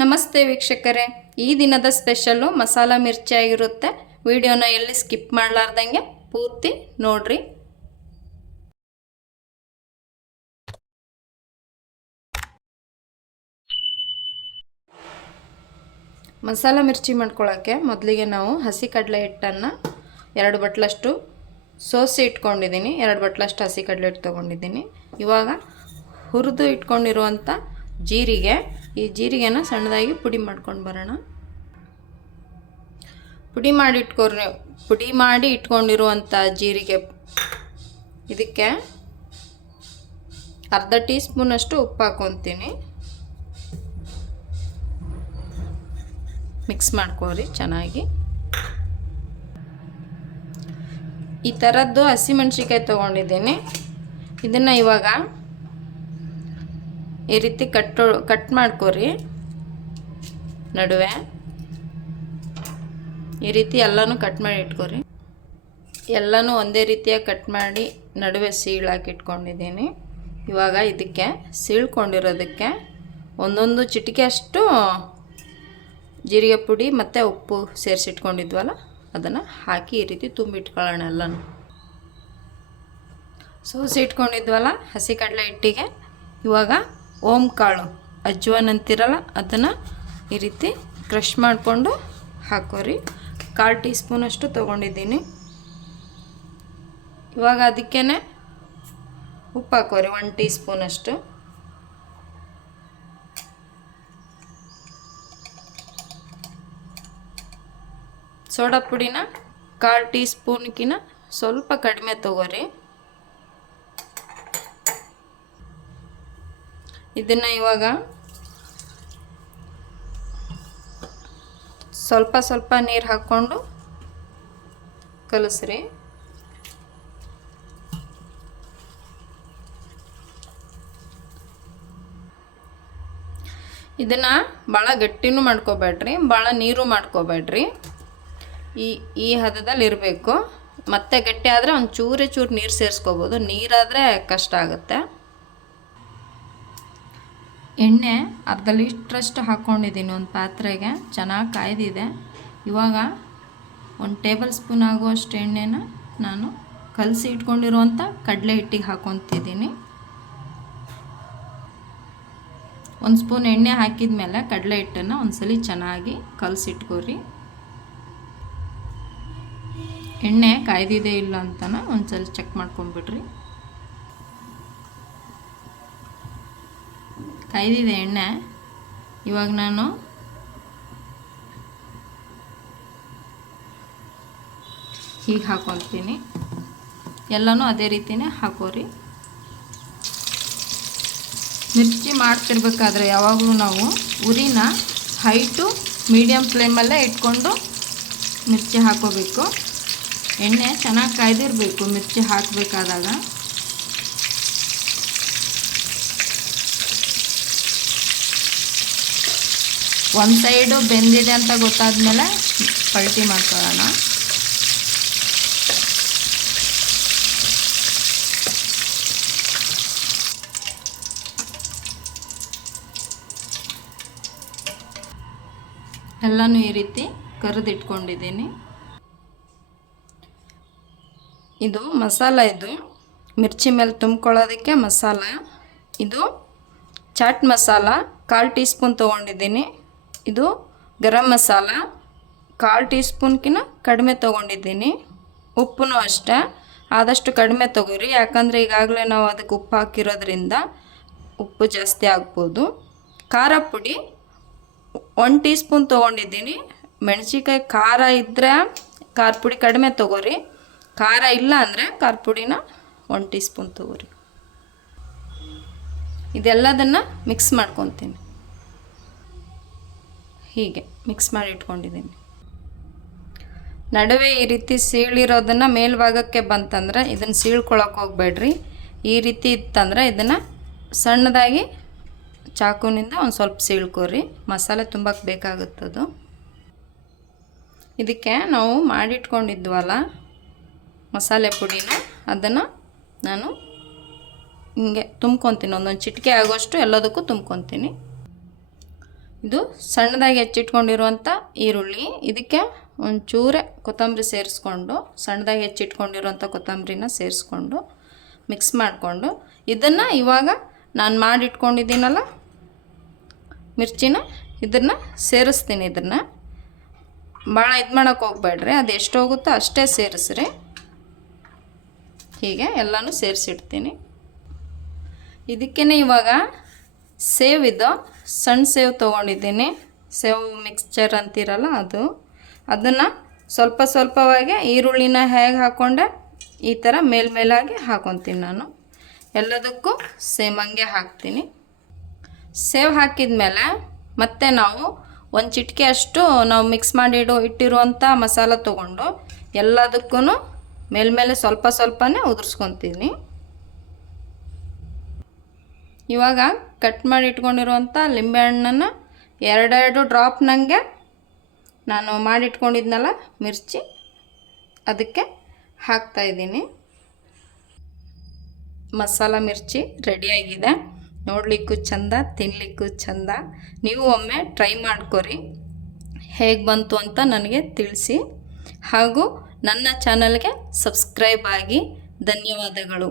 ನಮಸ್ತೆ ವೀಕ್ಷಕರೇ. ಈ ದಿನದ ಸ್ಪೆಷಲ್ಲು ಮಸಾಲ ಮಿರ್ಚಿ ಆಗಿರುತ್ತೆ. ವಿಡಿಯೋನ ಎಲ್ಲಿ ಸ್ಕಿಪ್ ಮಾಡಲಾರ್ದಂಗೆ ಪೂರ್ತಿ ನೋಡ್ರಿ. ಮಸಾಲ ಮಿರ್ಚಿ ಮಾಡ್ಕೊಳ್ಳೋಕ್ಕೆ ಮೊದಲಿಗೆ ನಾವು ಹಸಿ ಕಡಲೆ ಹಿಟ್ಟನ್ನು ಎರಡು ಬಟ್ಲಷ್ಟು ಸೋಸಿ ಇಟ್ಕೊಂಡಿದ್ದೀನಿ. ಎರಡು ಬಟ್ಲಷ್ಟು ಹಸಿ ಕಡಲೆ ಹಿಟ್ಟು ತೊಗೊಂಡಿದ್ದೀನಿ. ಇವಾಗ ಹುರಿದು ಇಟ್ಕೊಂಡಿರುವಂಥ ಜೀರಿಗೆ ಈ ಜೀರಿಗೆನ ಸಣ್ಣದಾಗಿ ಪುಡಿ ಮಾಡ್ಕೊಂಡು ಬರೋಣ. ಪುಡಿ ಮಾಡಿ ಇಟ್ಕೊರಿ ಪುಡಿ ಮಾಡಿ ಇಟ್ಕೊಂಡಿರುವಂಥ ಜೀರಿಗೆ. ಇದಕ್ಕೆ ಅರ್ಧ ಟೀ ಸ್ಪೂನಷ್ಟು ಉಪ್ಪು ಹಾಕ್ಕೊತೀನಿ ಮಿಕ್ಸ್ ಮಾಡ್ಕೊರಿ ಚೆನ್ನಾಗಿ. ಈ ಥರದ್ದು ಹಸಿಮೆಣ್ಸಿಕಾಯಿ ತೊಗೊಂಡಿದ್ದೀನಿ. ಇದನ್ನು ಇವಾಗ ಈ ರೀತಿ ಕಟ್ಟೋ ಕಟ್ ಮಾಡ್ಕೊರಿ. ನಡುವೆ. ಈ ರೀತಿ ಎಲ್ಲನೂ ಕಟ್ ಮಾಡಿ ಇಟ್ಕೊರಿ. ಎಲ್ಲನೂ ಒಂದೇ ರೀತಿಯಾಗಿ ಕಟ್ ಮಾಡಿ ನಡುವೆ ಸೀಳಾಕಿ ಇಟ್ಕೊಂಡಿದ್ದೀನಿ. ಇವಾಗ ಇದಕ್ಕೆ ಸೀಳ್ಕೊಂಡಿರೋದಕ್ಕೆ ಒಂದೊಂದು ಚಿಟಿಕೆ ಅಷ್ಟು ಜೀರಿಗೆ ಪುಡಿ ಮತ್ತು ಉಪ್ಪು ಸೇರಿಸಿಟ್ಕೊಂಡಿದ್ವಲ್ಲ, ಅದನ್ನು ಹಾಕಿ ಈ ರೀತಿ ತುಂಬಿಟ್ಕೊಳ್ಳೋಣ ಎಲ್ಲನೂ. ಸೋಸಿ ಇಟ್ಕೊಂಡಿದ್ವಲ್ಲ, ಹಸಿ ಕಡಲೆ ಹಿಟ್ಟಿಗೆ. ಇವಾಗ ಓಂ ಕಾಳು. ಅಜ್ವಾನ್ ಅಂತಿರಲ್ಲ, ಅದನ್ನು ಈ ರೀತಿ ಕ್ರಷ್ ಮಾಡಿಕೊಂಡು ಹಾಕೋರಿ. ಕಾಲು ಟೀ ಸ್ಪೂನಷ್ಟು ತೊಗೊಂಡಿದ್ದೀನಿ. ಇವಾಗ ಅದಕ್ಕೇ ಉಪ್ಪು ಹಾಕೋರಿ ಒನ್ ಟೀ ಸ್ಪೂನಷ್ಟು ಸೋಡಾ ಪುಡಿನ ಕಾಲು ಟೀ ಸ್ಪೂನ್ಕಿನ ಸ್ವಲ್ಪ ಕಡಿಮೆ ತಗೋರಿ. ಇದನ್ನು ಇವಾಗ ಸ್ವಲ್ಪ ಸ್ವಲ್ಪ ನೀರು ಹಾಕ್ಕೊಂಡು ಕಲಸ್ರಿ. ಇದನ್ನು ಭಾಳ ಗಟ್ಟಿನೂ ಮಾಡ್ಕೋಬೇಡ್ರಿ ಭಾಳ ನೀರು ಮಾಡ್ಕೋಬೇಡ್ರಿ. ಈ ಈ ಹದದಲ್ಲಿ ಇರಬೇಕು. ಮತ್ತೆ ಗಟ್ಟಿ ಆದರೆ ಒಂದು ಚೂರೇ ಚೂರು ನೀರು ಸೇರಿಸ್ಕೋಬೋದು. ನೀರಾದರೆ ಕಷ್ಟ ಆಗುತ್ತೆ. ಎಣ್ಣೆ ಅರ್ಧ ಲೀಟ್ರಷ್ಟು ಹಾಕ್ಕೊಂಡಿದ್ದೀನಿ ಒಂದು ಪಾತ್ರೆಗೆ. ಚೆನ್ನಾಗಿ ಕಾಯ್ದಿದೆ. ಇವಾಗ ಒಂದು ಟೇಬಲ್ ಸ್ಪೂನ್ ಆಗುವಷ್ಟು ಎಣ್ಣೆನ ನಾನು ಕಲಸಿ ಇಟ್ಕೊಂಡಿರುವಂಥ ಕಡಲೆ ಹಿಟ್ಟಿಗೆ ಹಾಕ್ಕೊತಿದ್ದೀನಿ. ಒಂದು ಸ್ಪೂನ್ ಎಣ್ಣೆ ಹಾಕಿದ ಮೇಲೆ ಕಡಲೆ ಹಿಟ್ಟನ್ನು ಒಂದ್ಸಲಿ ಚೆನ್ನಾಗಿ ಕಲಸಿಟ್ಕೋರಿ. ಎಣ್ಣೆ ಕಾಯ್ದಿದೆ ಇಲ್ಲ ಅಂತನ ಒಂದ್ಸಲ ಚೆಕ್ ಮಾಡ್ಕೊಂಬಿಡ್ರಿ ಕಾಯ್ದಿದೆ ಎಣ್ಣೆ. ಇವಾಗ ನಾನು ಹೀಗೆ ಹಾಕೊತೀನಿ ಎಲ್ಲನೂ ಅದೇ ರೀತಿಯೇ ಹಾಕೋರಿ. ಮಿರ್ಚಿ ಮಾಡ್ತಿರ್ಬೇಕಾದ್ರೆ ಯಾವಾಗಲೂ ನಾವು ಉರಿನ ಹೈಟು ಮೀಡಿಯಮ್ ಫ್ಲೇಮಲ್ಲೇ ಇಟ್ಕೊಂಡು ಮಿರ್ಚಿ ಹಾಕೋಬೇಕು. ಎಣ್ಣೆ ಚೆನ್ನಾಗಿ ಕಾಯ್ದಿರಬೇಕು, ಮಿರ್ಚಿ ಹಾಕಬೇಕಾದಾಗ. ಒಂದು ಸೈಡು ಬೆಂದಿದೆ ಅಂತ ಗೊತ್ತಾದ್ಮೇಲೆ ಪಲ್ಟಿ ಮಾಡ್ಕೊಳ್ಳೋಣ. ಎಲ್ಲನೂ ಈ ರೀತಿ ಕರೆದಿಟ್ಕೊಂಡಿದ್ದೀನಿ. ಇದು ಮಸಾಲ ಇದು. ಮಿರ್ಚಿ ಮೇಲೆ ತುಂಬ್ಕೊಳ್ಳೋದಕ್ಕೆ ಮಸಾಲ. ಇದು ಚಾಟ್ ಮಸಾಲ. ಕಾಲು ಟೀ ಸ್ಪೂನ್ ತೊಗೊಂಡಿದ್ದೀನಿ. ಇದು ಗರಂ ಮಸಾಲ, ಕಾಲು ಟೀ ಸ್ಪೂನ್ಕಿನ ಕಡಿಮೆ ತೊಗೊಂಡಿದ್ದೀನಿ. ಉಪ್ಪು ಅಷ್ಟೇ. ಆದಷ್ಟು ಕಡಿಮೆ ತೊಗೋರಿ ಯಾಕಂದರೆ ಈಗಾಗಲೇ ನಾವು ಅದಕ್ಕೆ ಉಪ್ಪು ಹಾಕಿರೋದ್ರಿಂದ ಉಪ್ಪು ಜಾಸ್ತಿ ಆಗ್ಬೋದು. ಖಾರ ಪುಡಿ ಒನ್ ಟೀ ಸ್ಪೂನ್ ತೊಗೊಂಡಿದ್ದೀನಿ. ಮೆಣಸಿಕಾಯಿ ಖಾರ ಇದ್ದರೆ ಖಾರ ಪುಡಿ ಕಡಿಮೆ ತೊಗೋರಿ ಖಾರ ಇಲ್ಲ ಅಂದರೆ ಖಾರ ಪುಡಿನ ಒನ್ ಟೀ ಸ್ಪೂನ್ ತೊಗೋರಿ ಇದೆಲ್ಲದನ್ನು ಮಿಕ್ಸ್ ಮಾಡ್ಕೊತೀನಿ. ಹೀಗೆ ಮಿಕ್ಸ್ ಮಾಡಿ ಇಟ್ಕೊಂಡಿದ್ದೀನಿ. ನಡುವೆ ಈ ರೀತಿ ಸೀಳಿರೋದನ್ನು ಮೇಲ್ಭಾಗಕ್ಕೆ ಬಂತಂದ್ರೆ ಇದನ್ನು ಸೀಳ್ಕೊಳಕ್ಕೆ ಹೋಗಬೇಡ್ರಿ. ಈ ರೀತಿ ಇತ್ತಂದ್ರೆ ಇದನ್ನು ಸಣ್ಣದಾಗಿ ಚಾಕುನಿಂದ ಒಂದು ಸ್ವಲ್ಪ ಸೀಳ್ಕೊರಿ. ಮಸಾಲೆ ತುಂಬಕ್ಕೆ ಬೇಕಾಗುತ್ತದು. ಇದಕ್ಕೆ ನಾವು ಮಾಡಿಟ್ಕೊಂಡಿದ್ವಲ್ಲ ಮಸಾಲೆ ಪುಡಿನ, ಅದನ್ನು ನಾನು ಹಿಂಗೆ ತುಂಬ್ಕೊತೀನಿ. ಒಂದೊಂದು ಚಿಟಿಕೆ ಆಗೋಷ್ಟು ಎಲ್ಲದಕ್ಕೂ ತುಂಬ್ಕೊತೀನಿ. ಇದು ಸಣ್ಣದಾಗಿ ಹೆಚ್ಚಿಟ್ಕೊಂಡಿರುವಂಥ ಈರುಳ್ಳಿ. ಇದಕ್ಕೆ ಒಂಚೂರೇ ಕೊತ್ತಂಬರಿ ಸೇರಿಸ್ಕೊಂಡು, ಸಣ್ಣದಾಗಿ ಹೆಚ್ಚಿಟ್ಕೊಂಡಿರುವಂಥ ಕೊತ್ತಂಬರಿನ ಸೇರಿಸ್ಕೊಂಡು ಮಿಕ್ಸ್ ಮಾಡಿಕೊಂಡು, ಇದನ್ನು ಇವಾಗ ನಾನು ಮಾಡಿಟ್ಕೊಂಡಿದ್ದೀನಲ್ಲ, ಮಿರ್ಚಿನ, ಇದನ್ನು ಸೇರಿಸ್ತೀನಿ ಇದನ್ನು. ಭಾಳ ಇದು ಮಾಡೋಕ್ಕೆ ಹೋಗ್ಬೇಡ್ರಿ, ಅದು ಎಷ್ಟು ಹೋಗುತ್ತೋ ಅಷ್ಟೇ ಸೇರಿಸ್ರಿ. ಹೀಗೆ ಎಲ್ಲನೂ ಸೇರಿಸಿಡ್ತೀನಿ. ಇದಕ್ಕೇ ಇವಾಗ ಸೇವ್ ಇದು ಸಣ್ಣ ಸೇವ್ ತೊಗೊಂಡಿದ್ದೀನಿ. ಸೇವ್ ಮಿಕ್ಸ್ಚರ್ ಅಂತೀರಲ್ಲ ಅದು. ಅದನ್ನು ಸ್ವಲ್ಪ ಸ್ವಲ್ಪವಾಗಿ ಈರುಳ್ಳಿನ ಹೇಗೆ ಹಾಕ್ಕೊಂಡೆ ಈ ಥರ ಮೇಲ್ಮೇಲಾಗಿ ಹಾಕೊತೀನಿ ನಾನು. ಎಲ್ಲದಕ್ಕೂ ಸೇಮ್ ಹಂಗೆ ಹಾಕ್ತೀನಿ. ಸೇವ್ ಹಾಕಿದ ಮೇಲೆ ಮತ್ತೆ ನಾವು ಒಂದು ಚಿಟಿಕೆ ಅಷ್ಟು ನಾವು ಮಿಕ್ಸ್ ಮಾಡಿಡೋ ಇಟ್ಟಿರುವಂಥ ಮಸಾಲ ತೊಗೊಂಡು ಎಲ್ಲದಕ್ಕೂ ಮೇಲ್ಮೇಲೆ ಸ್ವಲ್ಪ ಸ್ವಲ್ಪನೇ ಉದುರ್ಸ್ಕೊತೀನಿ. ಇವಾಗ ಕಟ್ ಮಾಡಿ ಇಟ್ಕೊಂಡಿರುವಂಥ ಲಿಂಬೆಹಣ್ಣನ್ನು ಎರಡೆರಡು ಡ್ರಾಪ್ ನನಗೆ ನಾನು ಮಾಡಿಟ್ಕೊಂಡಿದ್ನಲ್ಲ ಮಿರ್ಚಿ, ಅದಕ್ಕೆ ಹಾಕ್ತಾಯಿದ್ದೀನಿ ಮಸಾಲ ಮಿರ್ಚಿ ರೆಡಿಯಾಗಿದೆ ನೋಡಲಿಕ್ಕೂ ಚಂದ ತಿನ್ನಲಿಕ್ಕೂ ಚಂದ. ನೀವು ಒಮ್ಮೆ ಟ್ರೈ ಮಾಡ್ಕೊರಿ. ಹೇಗೆ ಬಂತು ಅಂತ ನನಗೆ ತಿಳಿಸಿ. ಹಾಗೂ ನನ್ನ ಚಾನಲ್ಗೆ ಸಬ್ಸ್ಕ್ರೈಬ್ ಆಗಿ. ಧನ್ಯವಾದಗಳು.